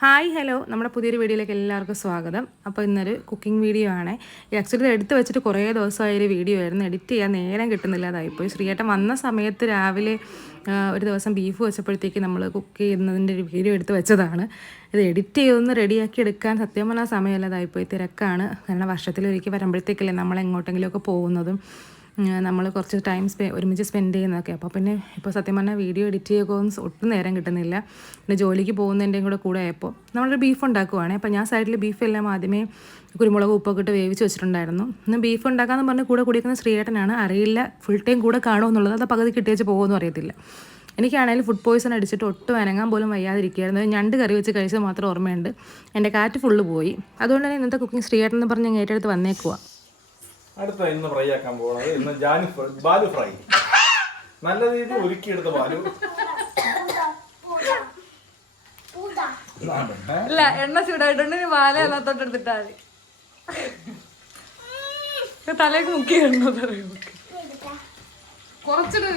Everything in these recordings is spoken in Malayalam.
ഹായ് ഹലോ, നമ്മുടെ പുതിയൊരു വീഡിയോയിലേക്ക് എല്ലാവർക്കും സ്വാഗതം. അപ്പോൾ ഇന്നൊരു കുക്കിംഗ് വീഡിയോ ആണ്. ആക്ച്വലി ഇത് എടുത്ത് വെച്ചിട്ട് കുറേ ദിവസമായൊരു വീഡിയോ ആയിരുന്നു. എഡിറ്റ് ചെയ്യാൻ നേരം കിട്ടുന്നില്ലാതായിപ്പോയി. ശ്രീയേട്ടൻ വന്ന സമയത്ത് രാവിലെ ഒരു ദിവസം ബീഫ് വെച്ചപ്പോഴത്തേക്ക് നമ്മൾ കുക്ക് ചെയ്യുന്നതിൻ്റെ ഒരു വീഡിയോ എടുത്ത് വെച്ചതാണ്. ഇത് എഡിറ്റ് ചെയ്തൊന്ന് റെഡിയാക്കി എടുക്കാൻ സത്യം പറഞ്ഞാൽ സമയമില്ലാതായിപ്പോയി. തിരക്കാണ്. കാരണം വർഷത്തിലൊരിക്കൽ വരുമ്പോഴത്തേക്കല്ലേ നമ്മൾ എങ്ങോട്ടെങ്കിലുമൊക്കെ പോകുന്നതും നമ്മൾ കുറച്ച് ടൈം ഒരുമിച്ച് സ്പെൻഡ് ചെയ്യുന്നതൊക്കെ. അപ്പോൾ പിന്നെ ഇപ്പോൾ സത്യം പറഞ്ഞാൽ വീഡിയോ എഡിറ്റ് ചെയ്യുക ഒട്ടും നേരം കിട്ടുന്നില്ല. പിന്നെ ജോലിക്ക് പോകുന്നതിൻ്റെയും കൂടെ ആയപ്പോൾ നമ്മളൊരു ബീഫ് ഉണ്ടാക്കുവാണ്. അപ്പോൾ ഞാൻ സൈഡിൽ ബീഫെല്ലാം ആദ്യമേ കുരുമുളക് ഉപ്പൊക്കെ ഇട്ട് വേവിച്ച് വെച്ചിട്ടുണ്ടായിരുന്നു. ഇന്ന് ബീഫ് ഉണ്ടാക്കാമെന്ന് പറഞ്ഞ് കൂടെ കുടിക്കുന്ന ശ്രീയേട്ടനാണ്. അറിയില്ല ഫുൾ ടൈം കൂടെ കാണുമോ എന്നുള്ളത്. അത് പകുതി കിട്ടിയേച്ച് പോകുമെന്നും അറിയത്തില്ല. എനിക്കാണെങ്കിലും ഫുഡ് പോയ്സൺ അടിച്ചിട്ട് ഒട്ടും അനങ്ങാൻ പോലും വയ്യാതിരിക്കുകയായിരുന്നു. ഞണ്ട് കറി വെച്ച് കഴിച്ചത് മാത്രം ഓർമ്മയുണ്ട്. എൻ്റെ കാറ്റ് ഫുള്ള് പോയി. അതുകൊണ്ട് തന്നെ ഇന്നത്തെ കുക്കിംഗ് ശ്രീയേട്ടൻ എന്ന് പറഞ്ഞ് ഞാൻ ഏറ്റെടുത്ത് വന്നേക്കുക. അടുത്ത ഇന്ന് ഫ്രൈ ആക്കാൻ പോകുന്നത് ഇന്ന് ബാലു ഫ്രൈ. നല്ല രീതിയിൽ ഒരുക്കിയെടുത്ത ബാലു. ഇല്ല, എണ്ണ ചൂടായിട്ടുണ്ട്. വാല അതിനകത്തോട്ടെടുത്തിട്ടാ മതി. തലേക്ക് മുക്കി എണ്ണ കുറച്ചിട്ട്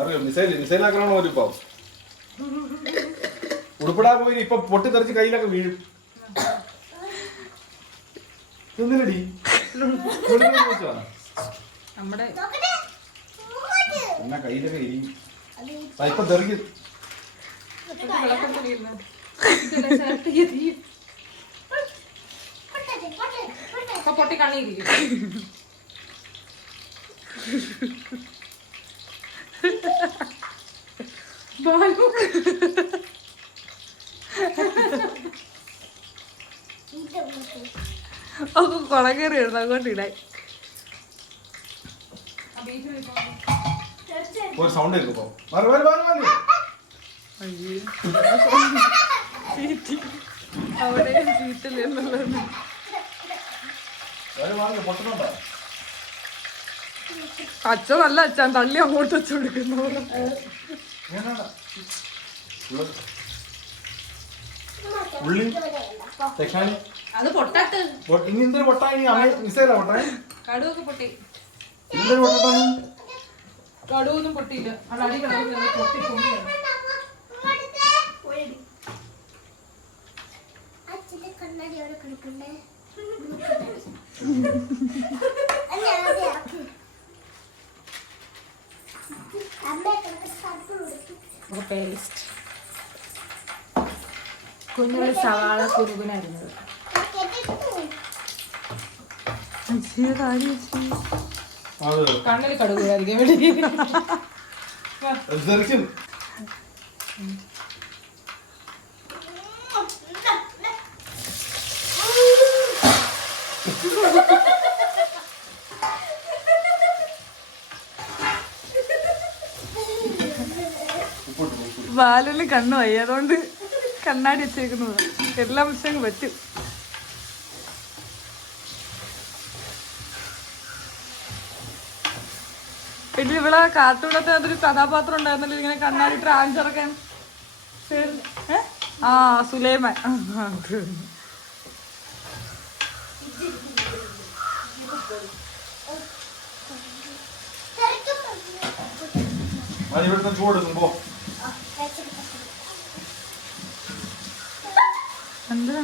അറിയോ മിസൈലാക്കണോ ഇപ്പൊ ഉടുപ്പിടാൻ പോയി. ഇപ്പൊ പൊട്ടിത്തെറിച്ച് കയ്യിലൊക്കെ വീഴും. എന്തിനടി നമ്മുടെ എന്നാ കയ്യിലൊക്കെ ഇരിക്കും. ഇപ്പൊ തെറിക്കും. പൊട്ടി കണ്ണിയിരിക്കും. കൊളകേറി ഇടുന്നു അങ്ങോട്ട് ഇടായി. ഒരു സൗണ്ട് കേൾക്കുമ്പോ അവിടെ ചീറ്റലെന്നുള്ളത് അച്ഛ നല്ല അച്ഛൻ തള്ളി അങ്ങോട്ട് വെച്ചു കൊടുക്കുന്നു. ഉള്ളി തക്കാളി അത് പൊട്ടട്ട് ഇനി എന്തൊരു പൊട്ടായി മിസൈലാ പൊട്ടായി. കടുവൊക്കെ പൊട്ടി. എന്തൊരു പൊട്ടായി. കടുവൊന്നും പൊട്ടിയില്ല. അത് അടി കിടക്കുന്നത് പൊട്ടി പൊങ്ങിയാണ്. കുഞ്ഞുള്ളി സവാള കുരുകുനായിരുന്നത്. കണ്ണിൽ കടുകായിരിക്കും വേണ്ടി. ബാലിന് കണ്ണു പോയി, അതുകൊണ്ട് കണ്ണാടി വെച്ചേക്കുന്നത്. എല്ലാ വിഷയവും പറ്റും. പിന്നെ ഇവിടെ കാർട്ടൂണത്തെ അതൊരു കഥാപാത്രം ഉണ്ടായിരുന്നല്ലോ, ഇങ്ങനെ കണ്ണാടി ട്രാൻസ്ഫറൊക്കെ. ആ സുലൈമാൻ. ചൂടെടുക്കുമ്പോ എന്തിനാ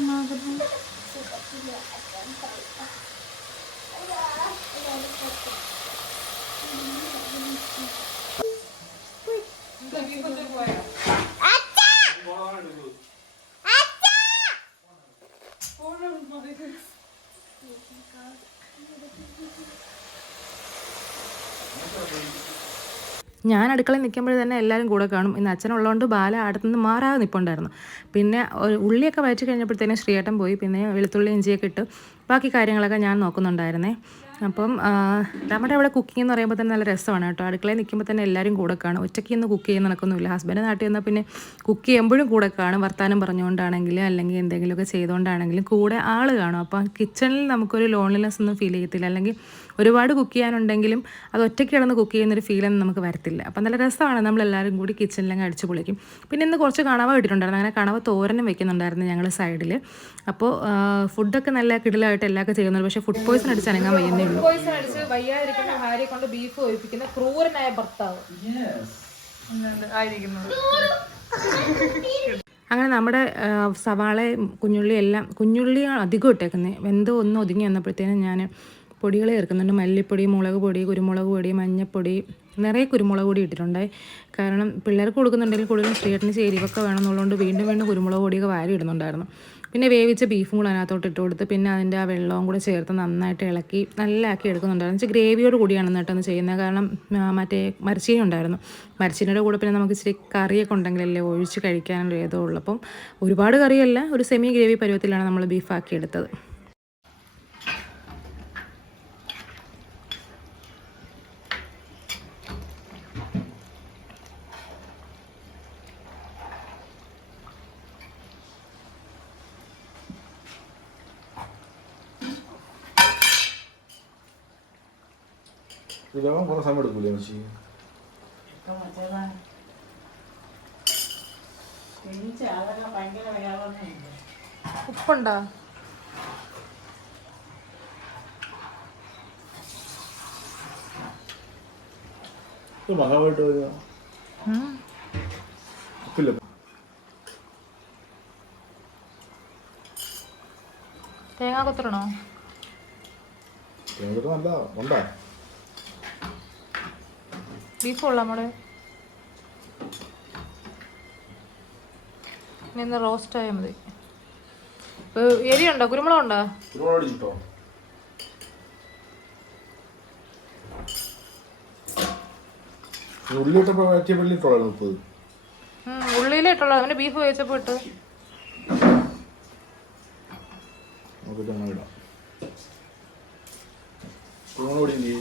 ഞാൻ അടുക്കളയിൽ നിൽക്കുമ്പോൾ തന്നെ എല്ലാവരും കൂടെ കാണും. ഇന്ന് അച്ഛനുള്ളതുകൊണ്ട് ബാല അടുത്തുനിന്ന് മാറാതെ നിൽപ്പുണ്ടായിരുന്നു. പിന്നെ ഉള്ളിയൊക്കെ വയറ്റി കഴിഞ്ഞപ്പോഴത്തേനും ശ്രീയേട്ടൻ പോയി. പിന്നെ വെളുത്തുള്ളി ഇഞ്ചിയൊക്കെ ഇട്ട് ബാക്കി കാര്യങ്ങളൊക്കെ ഞാൻ നോക്കുന്നുണ്ടായിരുന്നേ. അപ്പം നമ്മുടെ അവിടെ കുക്കിംഗ് എന്ന് പറയുമ്പോൾ തന്നെ നല്ല രസമാണ് കേട്ടോ. അടുക്കളയിൽ നിൽക്കുമ്പോൾ തന്നെ എല്ലാവരും കൂടെ കാണും. ഒറ്റയ്ക്ക് ഇന്ന് കുക്ക് ചെയ്യുന്ന നടക്കൊന്നുമില്ല. ഹസ്ബൻഡ് നാട്ടിൽ വന്നാൽ പിന്നെ കുക്ക് ചെയ്യുമ്പോഴും കൂടെ കാണും. വർത്താനം പറഞ്ഞുകൊണ്ടാണെങ്കിലും അല്ലെങ്കിൽ എന്തെങ്കിലുമൊക്കെ ചെയ്തുകൊണ്ടാണെങ്കിലും കൂടെ ആൾ കാണും. അപ്പം കിച്ചണിൽ നമുക്കൊരു ലോൺലിനെസ് ഒന്നും ഫീൽ ചെയ്യത്തില്ല. അല്ലെങ്കിൽ ഒരുപാട് കുക്ക് ചെയ്യാനുണ്ടെങ്കിലും അത് ഒറ്റയ്ക്ക് കിടന്ന് കുക്ക് ചെയ്യുന്നൊരു ഫീലൊന്നും നമുക്ക് വരത്തില്ല. അപ്പം നല്ല രസമാണ്. നമ്മളെല്ലാവരും കൂടി കിച്ചണിലങ്ങ് അടിച്ചു പൊളിക്കും. പിന്നെ ഇന്ന് കുറച്ച് കണവ ഇട്ടിട്ടുണ്ടായിരുന്നു. അങ്ങനെ കണവ തോരനും വെക്കുന്നുണ്ടായിരുന്നു ഞങ്ങൾ സൈഡിൽ. അപ്പോൾ ഫുഡൊക്കെ നല്ല കിടിലായിട്ട് എല്ലാവർക്കും ചെയ്യുന്നുണ്ട്. പക്ഷേ ഫുഡ് പോയ്സൺ അടിച്ച് അനങ്ങാൻ വയ്യുന്നേ ഉള്ളൂ. പോയ്സൺ അടിച്ച് വയ്യാതിരിക്കുന്ന ഭാര്യയെ കൊണ്ട് ബീഫ് ഒഴിപ്പിക്കുന്ന ക്രൂരനായ ഭർത്താവ് ആയിരിക്കുന്നത്. അങ്ങനെ നമ്മുടെ സവാള കുഞ്ഞുള്ളി എല്ലാം കുഞ്ഞുള്ളി അധികം ഇട്ടേക്കുന്നത് വെന്തോ ഒന്ന് ഒതുങ്ങി വന്നപ്പോഴത്തേനും ഞാൻ പൊടികൾ ചേർക്കുന്നുണ്ട്. മല്ലിപ്പൊടി, മുളക് പൊടി, കുരുമുളക് പൊടി, മഞ്ഞൾപ്പൊടി, നിറയെ കുരുമുളക് പൊടി ഇട്ടിട്ടുണ്ട്. കാരണം പിള്ളേർക്ക് കൊടുക്കുന്നുണ്ടെങ്കിൽ കൂടുതലും ശ്രീയേട്ടന് എരിവൊക്കെ വേണമെന്നുള്ളതുകൊണ്ട് വീണ്ടും വീണ്ടും കുരുമുളക് പൊടിയൊക്കെ വാരി ഇടുന്നുണ്ടായിരുന്നു. പിന്നെ വേവിച്ച ബീഫും കൂടെ അതിനകത്തോട്ട് ഇട്ട് കൊടുത്ത് പിന്നെ അതിൻ്റെ ആ വെള്ളവും കൂടെ ചേർത്ത് നന്നായിട്ട് ഇളക്കി നല്ല ആക്കി എടുക്കുന്നുണ്ടായിരുന്നു. വെച്ചാൽ ഗ്രേവിയോട് കൂടിയാണ് എന്നിട്ടൊന്ന് ചെയ്യുന്നത്. കാരണം മറ്റേ മരച്ചീനി ഉണ്ടായിരുന്നു. മരച്ചീനിയുടെ കൂടെ പിന്നെ നമുക്ക് ഇച്ചിരി കറിയൊക്കെ ഉണ്ടെങ്കിലല്ലേ ഒഴിച്ച് കഴിക്കാനുള്ള ഏതോ ഉള്ളൂ. അപ്പം ഒരുപാട് കറിയല്ല, ഒരു സെമി ഗ്രേവി പരുവത്തിലാണ് നമ്മൾ ബീഫാക്കി എടുത്തത്. ഇതാവാൻ കുറേ സമയം എടുക്കൂലേ മച്ചി? ഉപ്പുണ്ടോ? മഹാവായിട്ട് വരിക ഉപ്പില്ല. തേങ്ങ കൊത്തണോ? നല്ല ഉണ്ടാ ബീഫ് കൊള്ളാം മോളെ. ഇന്ന് റോസ്റ്റ് ആയാൽ മതി. എരിയുണ്ടോ? കുരുമുളക് ഉണ്ടോ? കുരുമുളക് കിട്ടോ? ഉള്ളിട്ടപ്പോൾ വറ്റിയ പള്ളി ഇട്ടോളായിരുന്നു 30. ഉള്ളിയിലിട്ടുള്ളൂ. അവന് ബീഫ് വേവിച്ചപ്പോൾ ഇട്ട് നമുക്ക് അങ്ങനെ ഇടാം. കുരുമുളക് പൊടി ഇല്ലേ?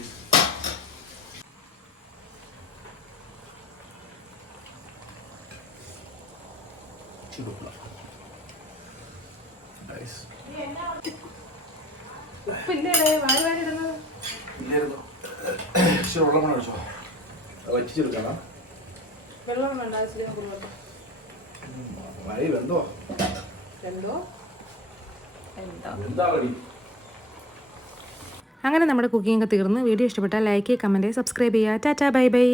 അങ്ങനെ നമ്മുടെ കുക്കിംഗ് ഒക്കെ തീർന്നു. വീഡിയോ ഇഷ്ടപ്പെട്ടാൽ ലൈക്ക് ചെയ്യുക, കമൻറ്റ് ചെയ്യുക, സബ്സ്ക്രൈബ് ചെയ്യുക. Tata, bye bye.